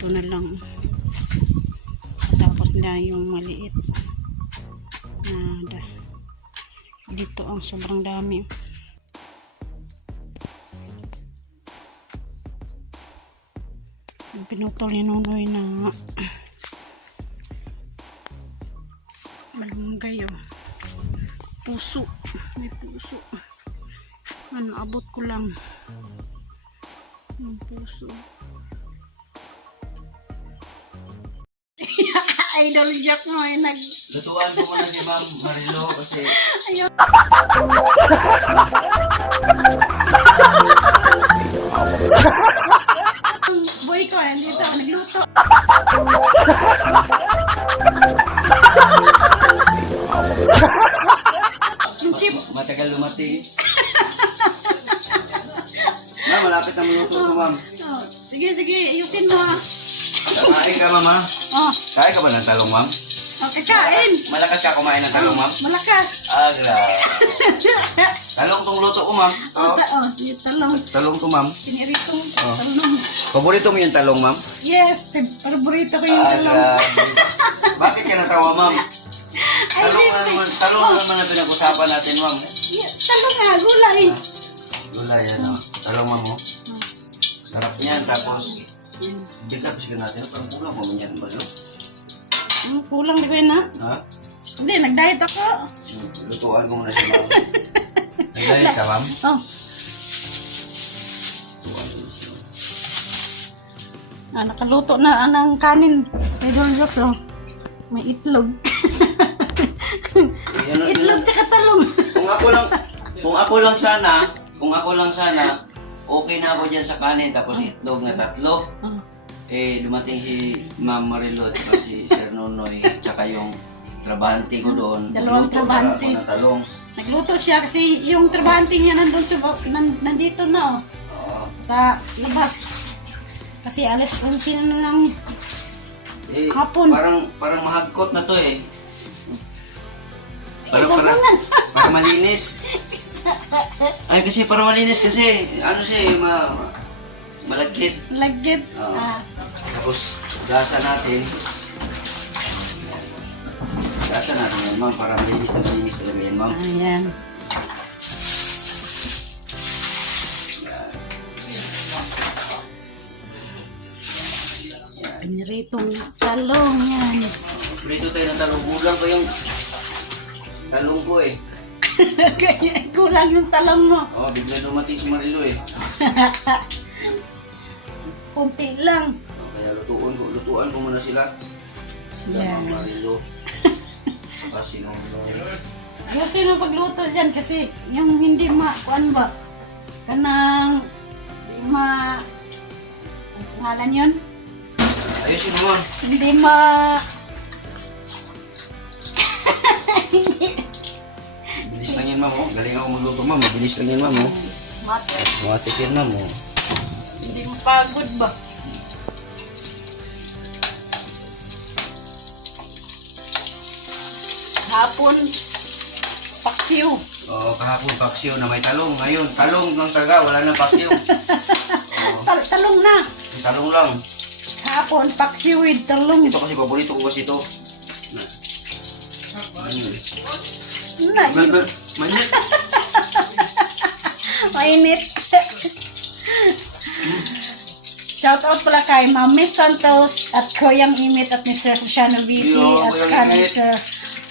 Ito na lang. Tapos na yung maliit. Nada. Dito ang sobrang dami. Pinutol ni Nunoy na malunggay oh. Puso. May puso. Ano, abot ko lang. Yung puso. Idol Jack mo ay Lutuan ko muna si Ma'am Marilo kasi ayun. Boy ko, nandito ako nagluto. Yung chip. matagal lumating. Ma'am, malapit na maluto ko, Ma'am. Oh, sige, ayusin mo ah. Kakain ka, Ma'am, ha? Oh, Kain ka ba ng talong, Ma'am? okay, kain. Malakas ka kumain ng talong, Ma'am? Malakas. Grabe. Talong tong luto ko, Ma'am. Oh, yung talong. Talong to, Ma'am. Piniritong Oh. talong. Paborito mo yung talong, Ma'am? Yes, paborito ko yung talong. Grabe. Bakit ka natawa, Ma'am? Ay, Talong naman na pinag-usapan natin, Ma'am. talong nga, gulay. Gulay, ano? Talong, Ma'am, oh. Sarap niyan, tapos bigla pa natin. Parang kulang mo yan, ba? Kulang di ko yun na. Ha? Hindi, nag-diet ako. Lutuan ko muna siya, Ma'am. Nag-diet ka, Ma'am? Oh, nakaluto na ng kanin. Idol Jokes, oh. May itlog. Itlog tsaka talong. Kung ako lang sana, okay na ako dyan sa kanin, tapos itlog na 3. Oh. Eh, dumating si Ma'am Marilo, tsaka si Sir Nonoy, tsaka yung trabahante ko doon. Dalawang Nagluto para trabahante. ako ng talong. Nagluto siya kasi yung trabahante niya nandun sa nandito na, oh. Oo. Sa labas. Kasi alas 11 na ng Eh, hapon. parang mahagkot na to eh. Isa pa na. Para malinis. Ay, kasi para malinis kasi, ano siya eh, malagkit. Lagit. Oo. Ah, Tapos, gasa natin. Gasa natin yan, Ma'am, para malinis talaga yan, Ma'am. ayan. Piniritong talong yan. Prito tayo ng talong. Kulang ko yung talong ko eh. Kaya kulang yung talong mo. Oh, bigla dumating si Marilo eh. Kunti lang. Oh, kaya lutuan ko muna sila. Sila Yan. Ma'am Marilo. Saka si Nonoy. Ayusin mo pagluto dyan kasi yung hindi kuan ba? Kanang hindi ngalan yun? Ayusin mo, Ma'am. Hindi Bilis lang yan, Ma'am. Oh. Galing ako magluto, Ma'am. Mabilis lang yan, Ma'am. Oh. Matik yan, Ma'am. Oh. hindi mapagod ba? Hapon, paksiw. Oo, kahapon paksiw na may talong. Ngayon, talong ng taga. Wala na paksiw. Talong na. May talong lang. Hapon, paksiw with talong. Ito kasi paborito ko kasi ito. Mainit. Mainit. Shout out pala kay Ma'am Miss Santos at Koyang Imit at Mr. Luciano Vicky Yo, at Kuya saka Imit. Mr.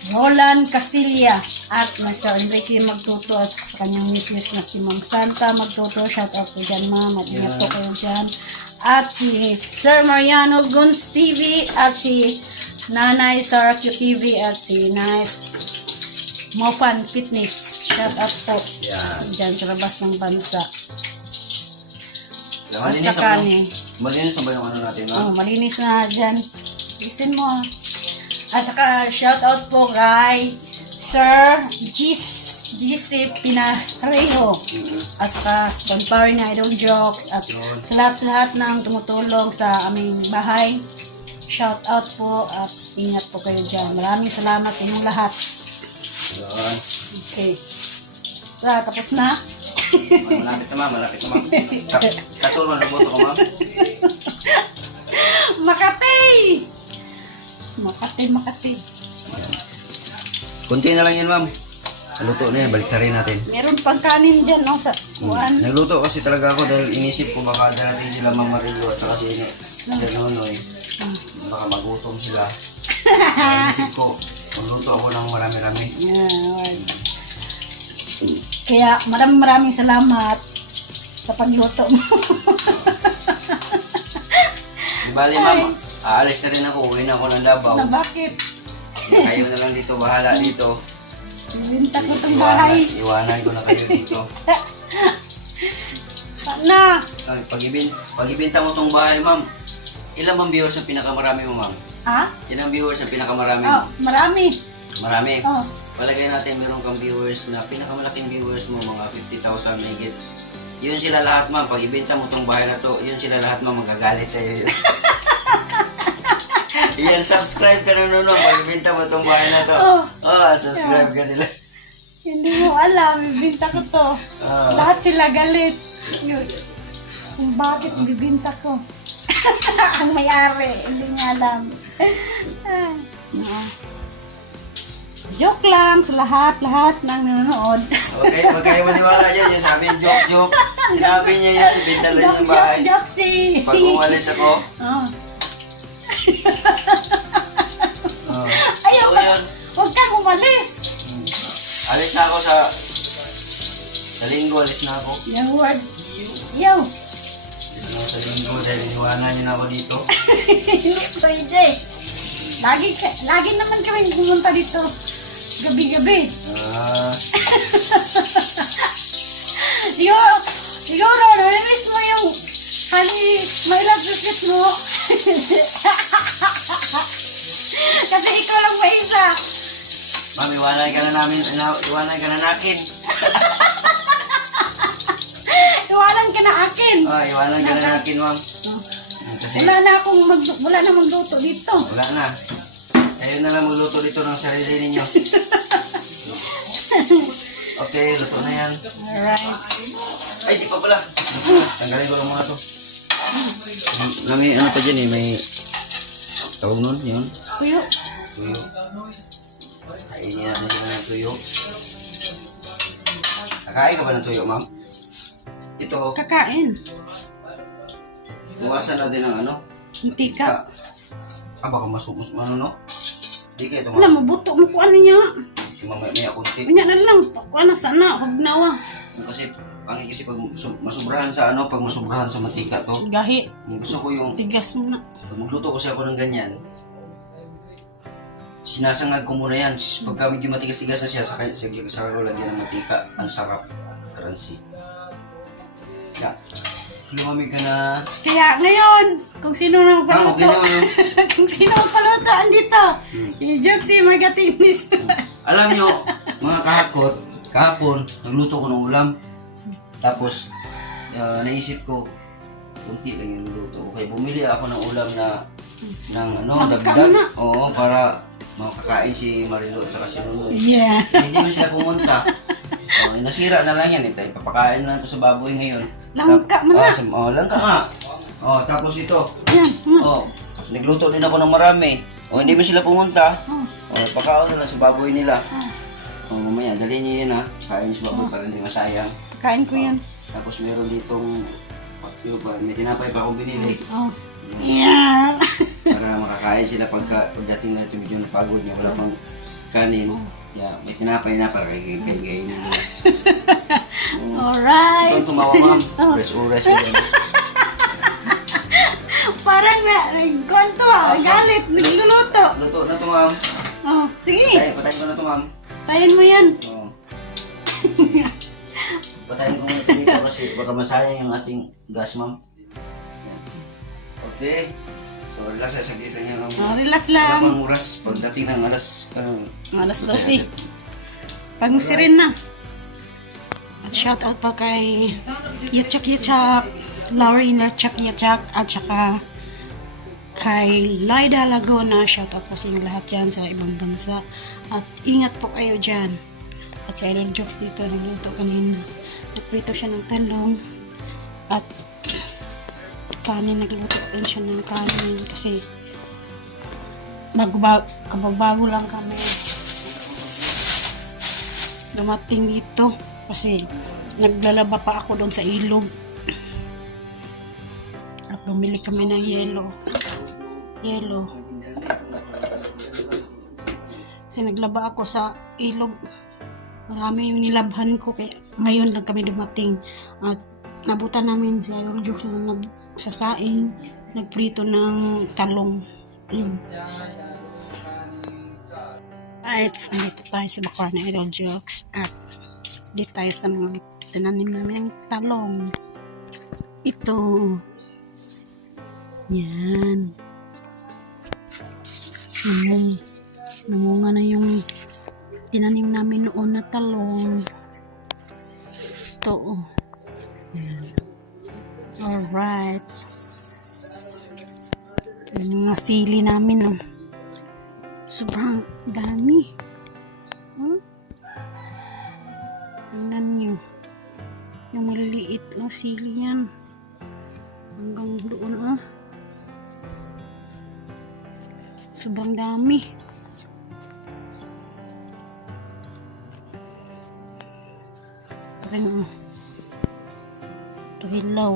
Roland Casilia at Mr. Enrique Magtuto at sa kanyang misis na si Ma'am Santa Magtuto. Shout out po dyan, Ma'am, at ingat po kayo dyan. At si Sir Mariano Guns TV at si Nanay Sarah Q TV at si Nice Mofan Fitness. Shout out po Yan. dyan sa labas ng bansa. At Malinis sa na ba kanin. yung- Malinis na ba yung ano natin, Ma'am? Oh, malinis na dyan. Listen mo. At saka shout out po kay Sir GC Pinarejo. At saka sa Pampari na Idol Jokes. At sa lahat ng tumutulong sa aming bahay. Shout out po at ingat po kayo dyan. Maraming salamat sa inyong lahat. Yan. Okay. So, tapos na. Malapit na, Ma'am. Katulong na luto ko, Ma'am. Team Makati. Kunti na lang yan, ma'am. Luto na yan, balik rin natin. Meron pang kanin dyan, no, sa kuwan. Nagluto kasi talaga ako dahil inisip ko baka darating sila Mang Marilo at saka si Nonoy. Baka magutom sila. Kaya inisip ko, magluto ako ng marami-rami. Yan. Kaya maraming salamat sa pagluto mo. Di bali, ma'am, aalis na rin ako. Uwi na ako ng Davao. Na bakit? Kayo na lang dito, bahala dito. Ibinta ko itong bahay. Iwanan ko na kayo dito. Na. Pag ibenta mo tong bahay, ma'am, ilan bang viewers ang pinakamarami mo, ma'am? Ha? Ilang viewers ang pinakamarami Oh, mo? marami. Marami. Oh. Palagay natin meron kang viewers na pinakamalaking viewers mo, mga 50,000 may higit. Yun sila lahat, ma'am. Pag ibenta mo tong bahay na to, yun sila lahat, ma'am, magagalit sa'yo. Yan, subscribe ka na nun, pag ibenta mo tong bahay na to. Subscribe ka nila. Hindi mo alam, ibinta ko to. Lahat sila galit. Kung bakit ibibinta ko. Ang may-ari, hindi niya alam. Joke lang sa lahat ng nanonood. Okay, wag kayo maniwala dyan. Yung sabi, joke. Sinabi niya yan, ibenta lang yung bahay. Joke si. Pag umalis ako, Ayaw so ka. yun. Huwag kang umalis. Alis na ako sa linggo, alis na ako. Yung word. Yo. Sa linggo, dahil iniwanan niyo na ako dito. Hindi pwede. Lagi naman kami pumunta dito. Gabi-gabi. Siguro, narilis mo yung may love receipt mo. Kasi ikaw lang may isa. Ma'am, iwanan ka na namin, iwanan ka na nakin. Iwanan ka na akin. Iwanan ka na nakin, ma'am. Kasi Wala na magluto dito. wala na. Ayun na lang magluto dito ng sarili ninyo. Okay, luto na yan. Alright. Ay, di pa pala. Tanggalin ko lang mga to. May ano pa dyan eh, may tawag nun, yun. Tuyo. Tuyo. Kainin natin sila ng tuyo. Nakain ka ba ng tuyo, ma'am? Ito, Kakain. buwasan natin ng ano? Mantika. Baka ano, no? Di kayo ito, Alam mo, buto mo kung ano niya. Si mamaya may akunti. Kanya na lang. Kung ano sana. Huwag nawa. Kasi, kasi pag masubrahan sa ano, pag masubrahan sa mantika to, Gahi. gusto ko yung, Tigas mo na. pag magluto kasi ako ng ganyan, sinasangag ko muna yan. Pagka medyo matigas-tigas na siya, saka ko lagyan ng mantika. Ang sarap. Karansi. Yeah. Lumamig ka na. Kaya ngayon, kung sino na magpaluto. Okay naman yun. Kung sino magpaluto, andito. I-joke si Magatinis. Alam nyo, mga kahapon, nagluto ko ng ulam. Tapos, naisip ko, kunti lang yung niluto. Okay, bumili ako ng ulam ng dagdag. Oo, para makakain si Marilo at saka si Nunoy. Yeah. Hindi mo sila pumunta. Nasira na lang yan. Papakain na ito sa baboy ngayon. Langka mo na. Langka nga. Tapos ito. Yan. Nagluto din ako ng marami. Hindi mo sila pumunta. Pakaon na lang sa baboy nila. Mamaya, dali niyo yan ha. Kain sa baboy para hindi masayang. Kain ko yan. Tapos meron ditong may tinapay pa akong binili. Yan. Para makakain sila pagdating na ito medyo napagod niya. Wala pang kanin. May tinapay na para kain-kain nila. Alright. Ito tumawa, ma'am. Ures-ures yan. Parang nagkwento galit, nagluluto. Luto na ito, ma'am. Sige. Patayin ko na ito, ma'am. Tayin mo yan. Patayin ko muna ito dito kasi baka masayang yung ating gas, ma'am. Okay. So, relax sa saglitan niya, ma'am. Relax Wala lang. pang oras. Pagdating ng alas... Alas 12. Pag masirin na. At shout out pa kay Yachak, Lauren Yachak, at saka kay Laida Laguna. Shout out po sa inyo lahat yan sa ibang bansa. At ingat po kayo dyan. At si Idol Jokes dito, nagluto kanina. Nagprito siya ng talong. At kanin, nagluto rin siya ng kanin kasi Kababago lang kami dumating dito kasi naglalaba pa ako doon sa ilog at bumili kami ng yelo kasi naglaba ako sa ilog, marami yung nilabhan ko kaya ngayon lang kami dumating at nabutan namin si Idol Jokes na nagsasaing, nagprito ng talong. Yun. It's dito tayo sa bakuran ng Idol Jokes at dito tayo sa mga tinanim namin ng talong. Ito. Yan. Namunga na yung tinanim namin noon na talong. Ito. Yan. Alright. Yung mga sili namin, oh. Sobrang dami. Tingnan nyo. Yung maliliit, oh, sili yan. Hanggang doon, oh. Sobrang dami. Parang, oh. Ito hilaw.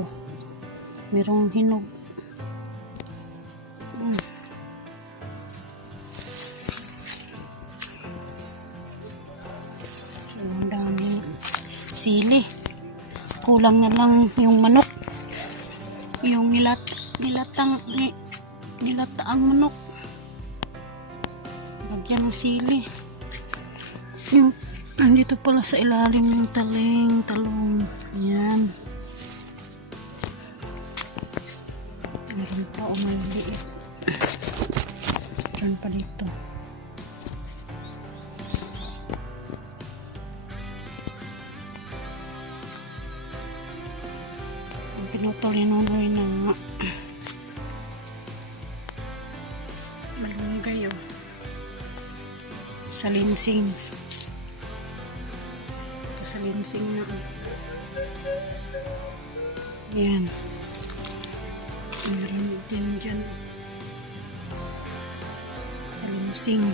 Merong hinog. Ang dami sili. Kulang na lang yung manok. Yung nilataang manok. Lagyan ng sili. Yung andito pala sa ilalim yung talong. Ayan. Meron pa o maliit. Diyan pa dito. Pinutol ni Nonoy na malunggay, oh. Salinsing. Salinsing na, oh. Ayan. Meron din dyan. Salinsing.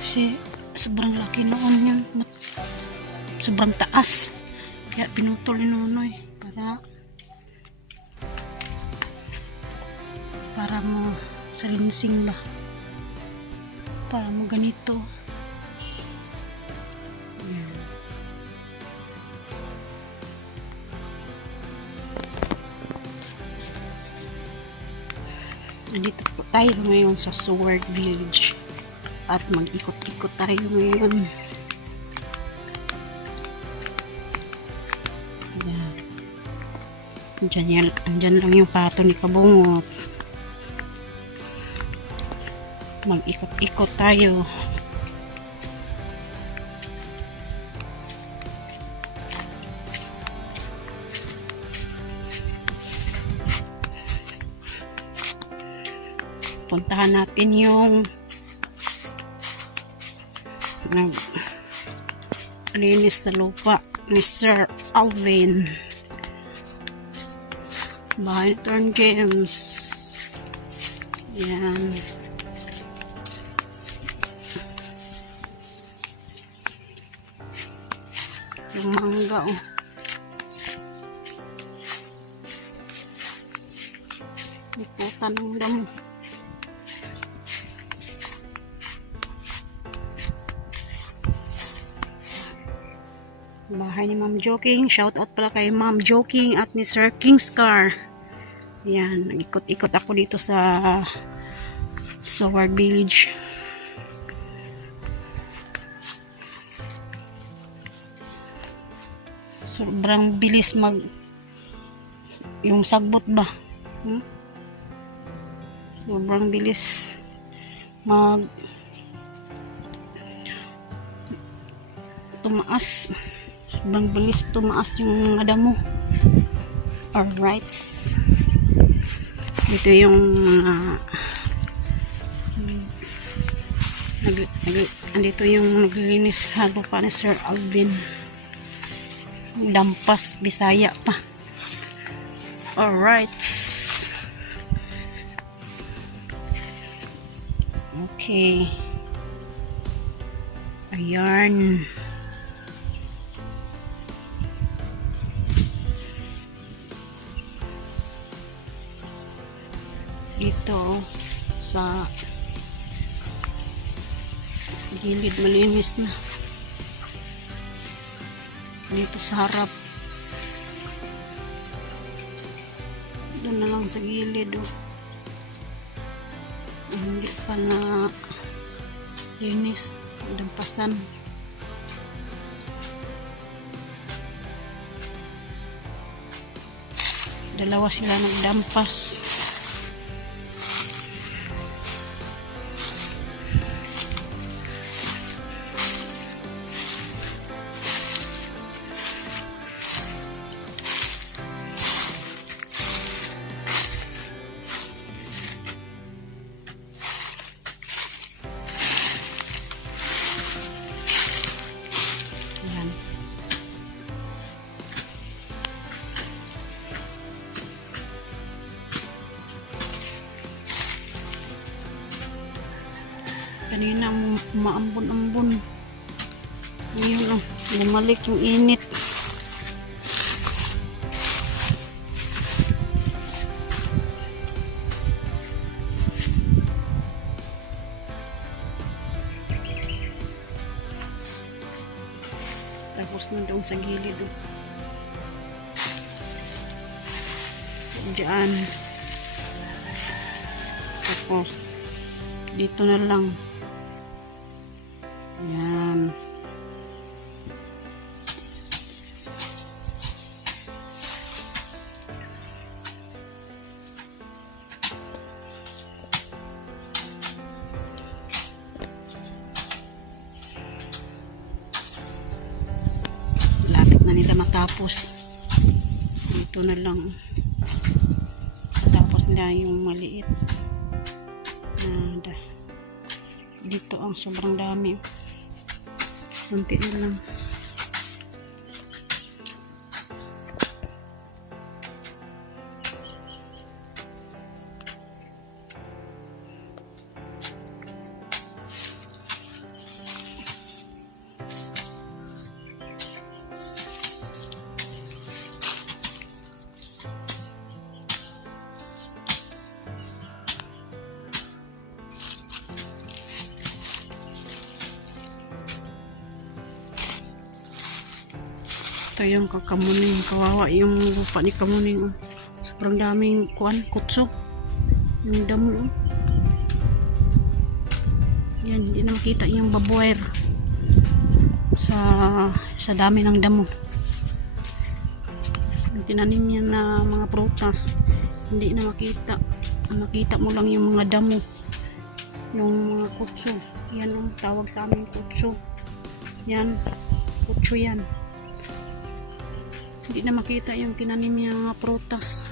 Kasi sobrang laki noon yun. Sobrang taas. Kaya pinutol ni Nonoy para mo salinsing ba. Para mo ganito. Ayan. Nandito po tayo ngayon sa Seward Village. At mag-ikot-ikot tayo ngayon. Ayan. Andyan lang yung pato ni Kabungot. Mag-ikot-ikot tayo. Puntahan natin yung linis sa lupa ni Sir Alvin. Bahay Turn Games. Yan. Yung mangga, oh. Ikutan ng damo. Bahay ni Ma'am Joking. Shout out pala kay Ma'am Joking at ni Sir King's Car. Yan, nag-ikot-ikot ako dito sa Seward Village. Sobrang bilis yung sagbot ba? Sobrang bilis tumaas. Sobrang bilis tumaas yung adamo. Alright. Ito yung andito yung naglilinis halo pa ni Sir Alvin. Dampas, Bisaya pa. Alright. Okay. Ayan. Dito sa gilid malinis na. Dito sa harap. Doon na lang sa gilid, oh. Hindi pa na linis. Dampasan. Dalawa sila nagdampas. Ayan. Kanina maambon-ambon. Ngayon, oh, bumalik yung init. Tapos na doon sa gilid, oh. Diyan. Tapos dito na lang. Ayan. Lapit na nila matapos. Dito na lang. Tapos nila yung maliit. Dito ang sobrang dami. Kunti na lang. Ito yung kakamuning, kawawa yung lupa ni kamuning, oh. Sobrang daming kutso yung damo, oh. Yan, hindi na makita yung baboyer sa dami ng damo. Yung tinanim yan na mga prutas, hindi na makita. Ang makita mo lang yung mga damo, yung mga kutso. Yan ang tawag sa amin, kutso. Yan, kutso yan. Hindi na makita yung tinanim niya mga prutas.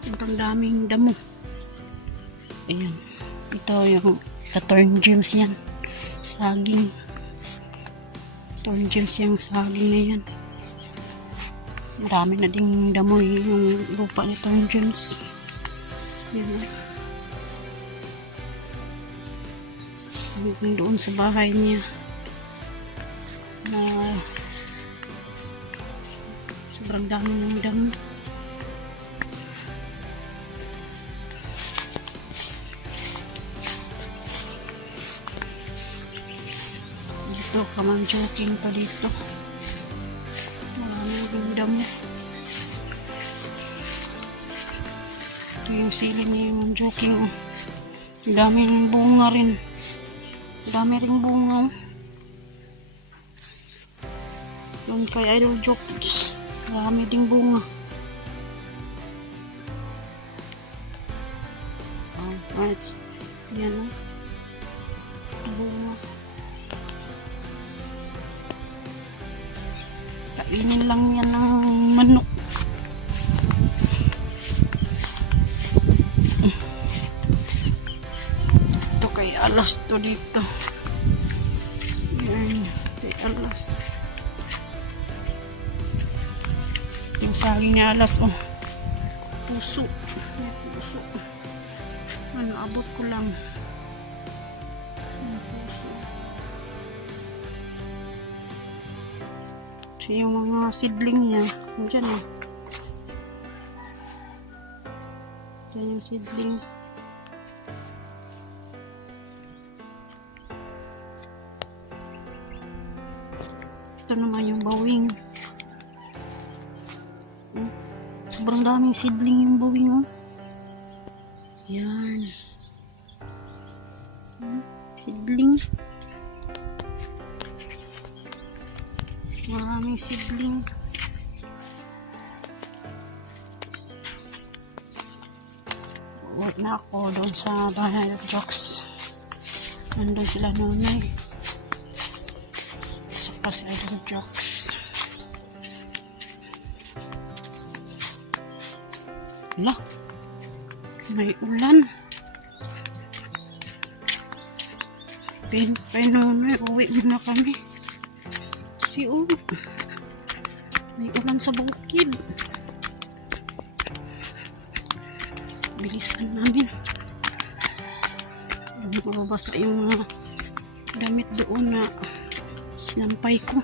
Sobrang daming damo. Ayan. Ito yung turn gems yan. Saging. Turn gems yung saging na yan. Marami na ding damo yung lupa ni turn gems. Ayan. Yung doon sa bahay niya. Na sobrang dami ng damo. Dito, kamang-joking pa dito. Maraming damo. Ito yung sili ni Manjoking, oh. Dami rin bunga rin. Dami rin bunga, oh. Yung kay Idol Jokes. Marami ding bunga. Alright. Yan, oh. Bunga. Kainin lang yan ng manok. Ito kay alas to dito. Yan. Kay alas. Yung saging ni Alas, oh. Puso. May puso. Ano, abot ko lang. Yung puso. So, yung mga seedling niya, nandiyan eh. Diyan yung seedling. Ito naman yung bawing. Sobrang daming seedling yung bawing, oh. Yan. Seedling. Maraming seedling. Uwi na ako doon sa bahay ng Jocks. Nandun sila nunay. Saka si Idol Jocks. Wala. May ulan. Nunay, uwi na kami. Kasi may ulan sa bukid. Bilisan namin. Mababasa yung mga damit doon na sinampay ko.